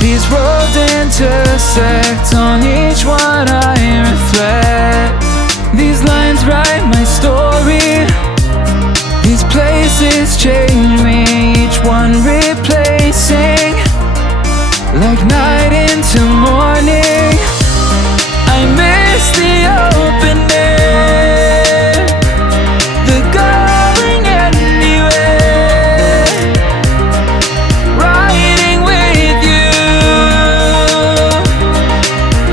These roads intersect, on each one I reflect. These lines write my story. These places change me, each one replacing. Like night into morning, I miss the open air, the going anywhere, riding with you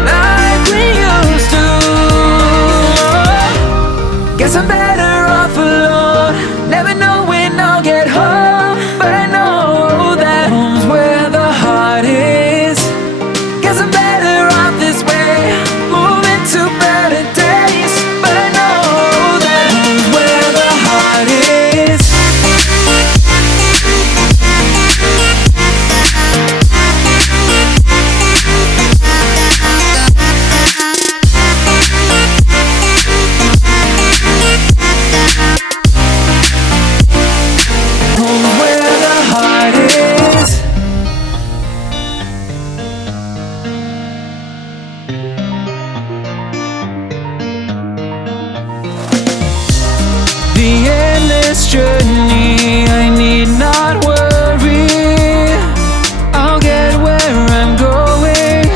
like we used to. Guess I'm better off alone, never know when I'll get home, but I know that home's where the heart is. Guess I'm better off this way, moving to better days, but I know that home's where the heart is. Home's where the heart is. The endless journey, I need not worry, I'll get where I'm going.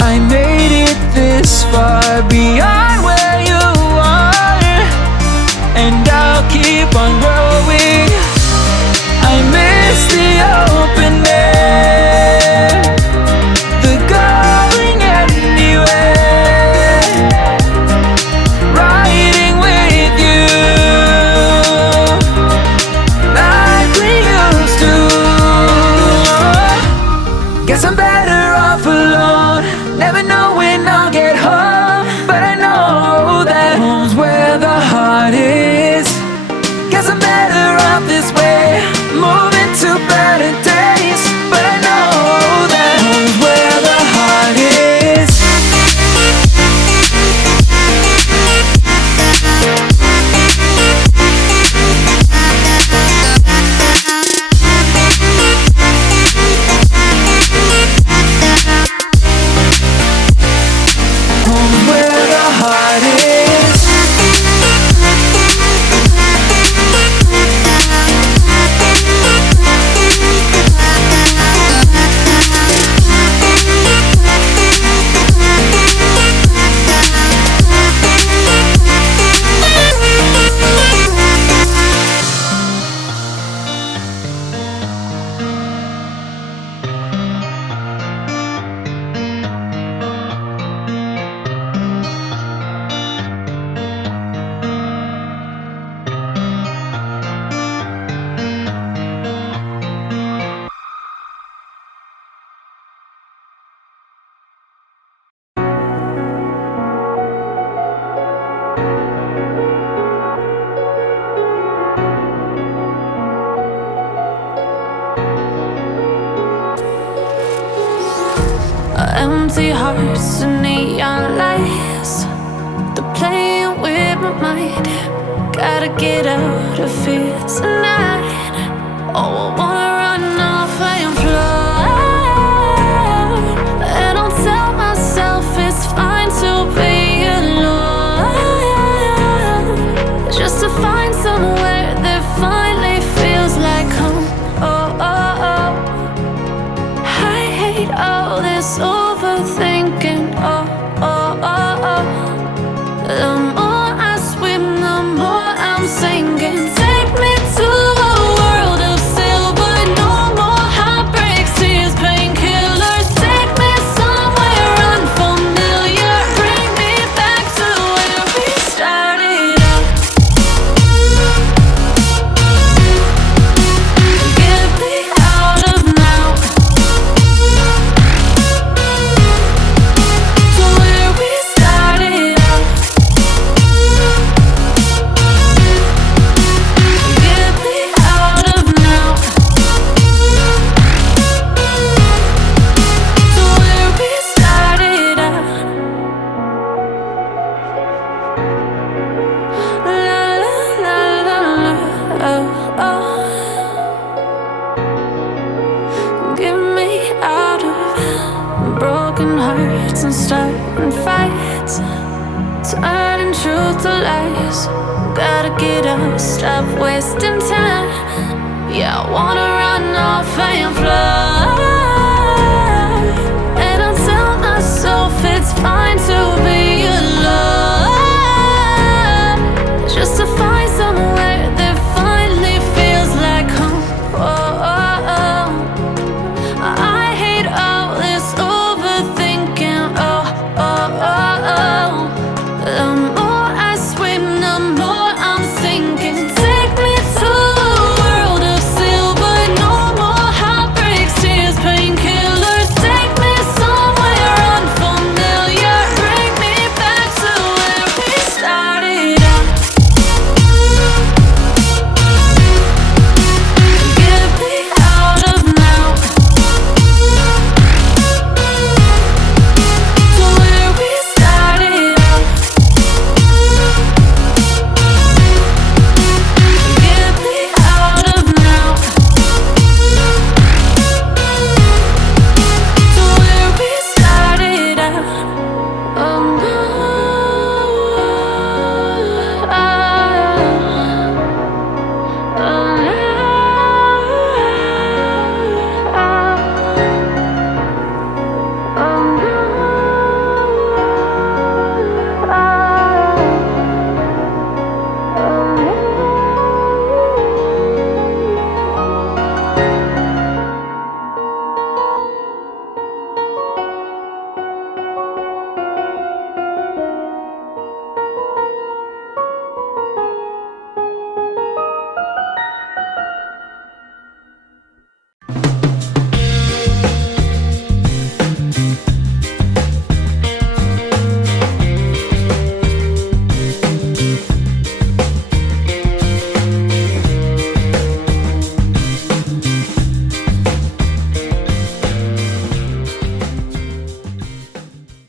I made it this far, beyond where you are, and I'll keep on growing. I miss the open air, the going anywhere, riding with you like we used to. Guess I'm better off alone, never know when I'll get home, but I know that home's where the heart is. Guess I'm better off this way, moving to better days, but I know that home's where the heart is. Home's where the heart is. Empty hearts and neon lights, they're playing with my mind. Gotta get out of here tonight. Oh, I wanna run off and fly, and I'll tell myself it's fine to be alone, just to find somewhere that finally feels like home. Oh, oh, oh. I hate all this overthinking. Oh, oh, oh, oh. The more I swim, the more I'm sinking. stop wasting time. Yeah, I wanna run off and fly, and I tell myself it's fine to be